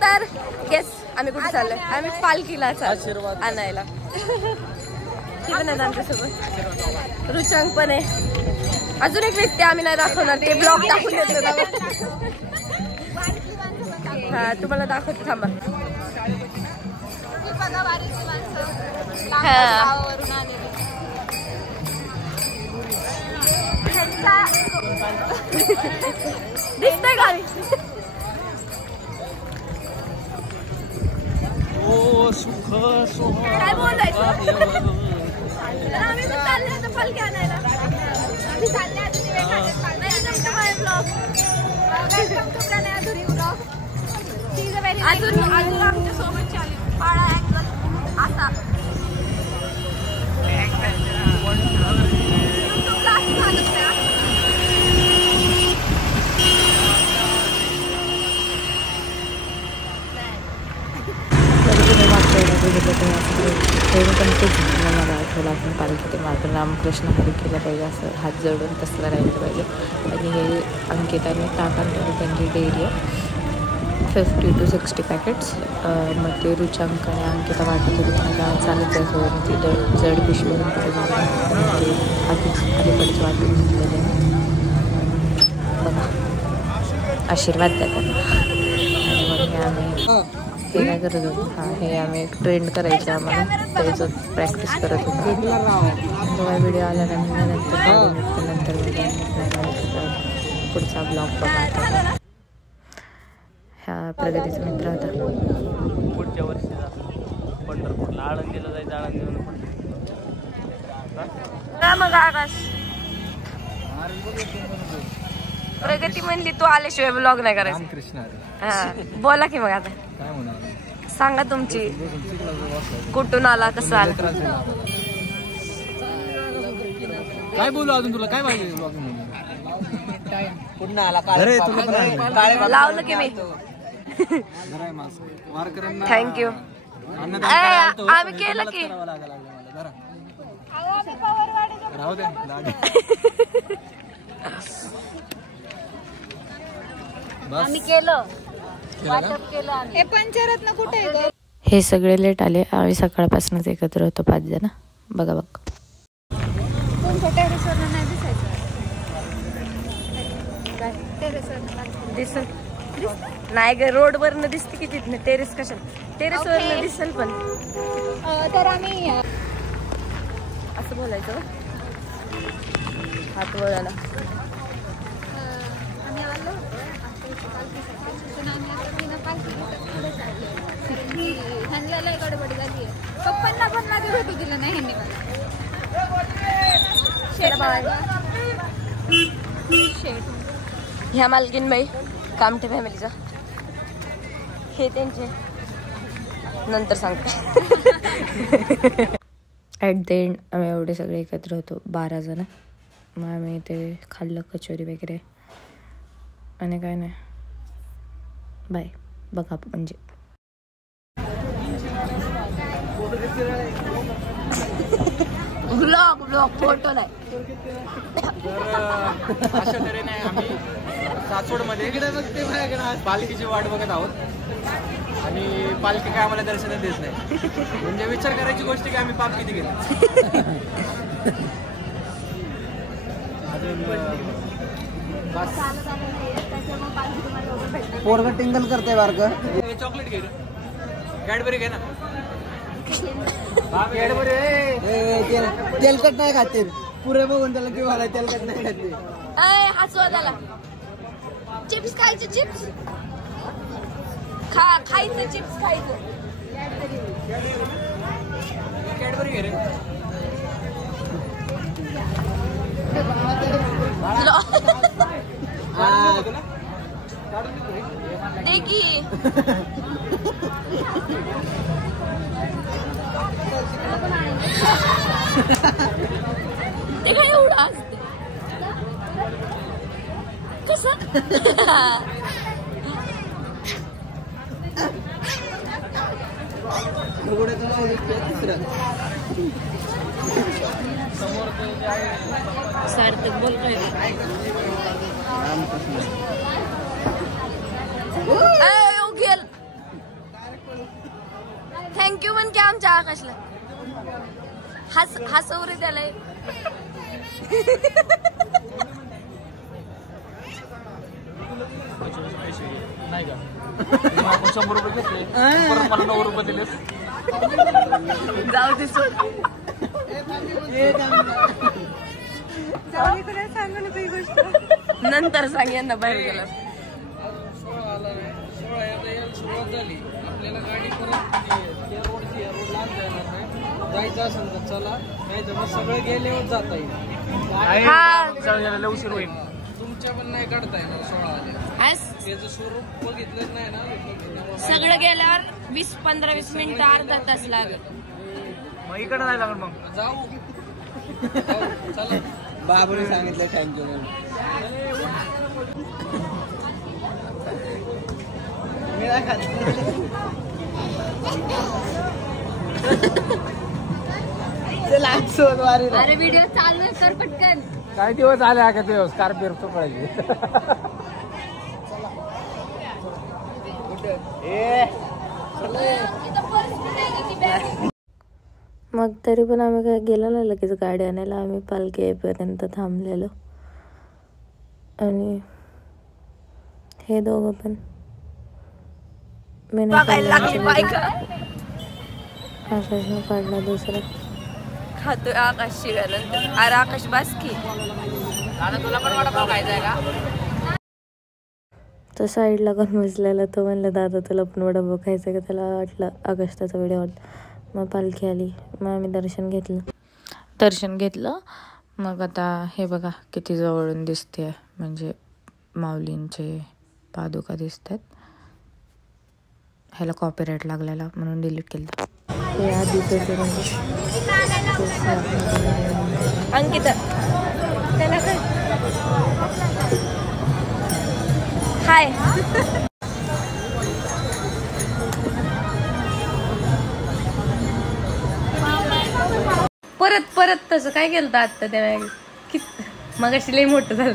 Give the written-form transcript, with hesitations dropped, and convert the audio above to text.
तर गेस आम्ही कुठे चाललोय? आम्ही पालखीला चाललो आणायला. ती पण आहे आमच्यासोबत, रुचांक पण आहे, अजून एक व्यक्ती आम्ही नाही दाखवणार, ते ब्लॉग दाखवून देतो. हा तुम्हाला दाखवतो थांबा. दिसतंय गाडी. काय बोलायचं? आम्ही चालले आता पालखी आणायला. आम्ही चालले अजून आमच्या सोबत चालू पाळा असा मला आठवलं आपण पालखी ते मागून रामकृष्ण हरी केलं पाहिजे, असं हात जोडून तसलं राहिलं पाहिजे. आणि हे अंकिताने टाकांमध्ये त्यांची डेअरी आहे, 50 to 60 पॅकेट्स. मग ते रुचांक आणि अंकिता वाटत होती, मला चालत जायचं ती जड पिशवीतून कुठे जाऊन ते अलीकडेच वाटून घेतलेले. बघा आशीर्वाद द्या त्यांना. आणि मग हे आम्ही हे काय करत होतो, हे आम्ही एक ट्रेंड करायचे, आम्हाला त्याचं प्रॅक्टिस करत होतो. जेव्हा व्हिडिओ आला नंतर पुढचा ब्लॉग बघा. ह्या प्रगतीचा मित्र होता. पुढच्या वर्षी पंढरपूरला आळंदीला जायचं, आळंदीला मग आकाश प्रगती म्हणली तू आल्याशिवाय ब्लॉग नाही करायचा. हा बोला की मग आता सांगा तुमची, कुठून आला, कसं आला? काय बोलू अजून, तुला काय पाहिजे? लावलं की मी. थँक्यू. आम्ही केलं की आम्ही केलं. हे सगळे लेट आले, आम्ही सकाळपासूनच एकत्र होतो 5 जण. बघा बघ नाही ग, रोड वरनं दिसते की तिथनं. टेरेस कशा टेरेस वरनं दिसेल पण. तर आम्ही असं बोलायचं हात वळाला. गडबड झाली, पप्पांना पण माझी भेटू दिलं नाही ह्यांनी. ह्या मालकीनबाई कामठे फॅमिलीचा, हे त्यांचे नंतर सांगते. ॲट द एंड आम्ही एवढे सगळे एकत्र होतो 12 जण. मग आम्ही ते खाल्लं कचोरी वगैरे आणि काय नाही. बाय. बघा म्हणजे ब्लॉग फोटो नाही. अशा तऱ्हेने आम्ही सासवडमध्ये पालखीची वाट बघत आहोत आणि पालखी काय आम्हाला दर्शन देत नाही. म्हणजे विचार करायची गोष्ट की आम्ही पाप किती केलं. पोरग टिंगल करते बारक. चॉकलेट घे, कॅडबरी घे ना. तेलकट नाही खाते, पुरे बघून त्याला किंवा तेलकट नाही खाते. हसवा त्याला. चिप्स खायचे, चिप्स खायचे, चिप्स खायचे. कॅडबरी घे रे. दे की. ते काय एवढं असते कसं? सार्थक बोलतोय. थँक्यू म्हण की आमच्या आकाशला. हसव रे त्याला. नाही का 100 रुपये घेतले परत मला 9 रुपये दिले. जाऊ दे सोड. सांगू नको ही गोष्ट. नंतर सांग यांना बाहेर गेला. 16 सुरुवात झाली आपल्याला गाडी परत रोडची रोड लांब जाणार नाही. जायचं असेल तर चला नाही तर मग सगळे गेल्यावर जाता येईल. उशीर होईल. तुमच्या पण नाही काढता येणार 16 वाजे. त्याचं स्वरूप बघितलं नाही ना. सगळं गेल्यावर 20-15-20 मिनिटं अर्धा तास लागेल. मग इकडे नाही लागणार मग जाऊ चला. बाबूने सांगितलं थँक्यू. अरे व्हिडिओ चालू आहे कर पटकन. काय दिवस आले का ते स्कॉर्पिओ तो पाहिजे. मग तरी पण आम्ही काय गेलो नाही लगेच गाडी आणायला. आम्ही पालखी येईपर्यंत थांबलेलो. आणि हे दोघं पण मी आकाशनं काढला दुसरा. खातोय आकाश शिव्यानंतर. अरे आकाश बास की. तुला पण वडापाव खायचा आहे का? तो साईडला करून बसलेला. तो म्हणलं दादा तुला पण वडापाव खायचा का. त्याला वाटलं आकाशचा व्हिडिओ वाटला. मग पालखी आली. मग आम्ही दर्शन घेतलं. मग आता हे बघा किती जवळून दिसते. म्हणजे माऊलींचे पादुका दिसतात. ह्याला कॉपीराईट लागलेला म्हणून डिलीट केलं. हे आधीच अंकिता त्याला हाय. परत तसं काय केलं आता त्या मग अशी लई मोठं झालं.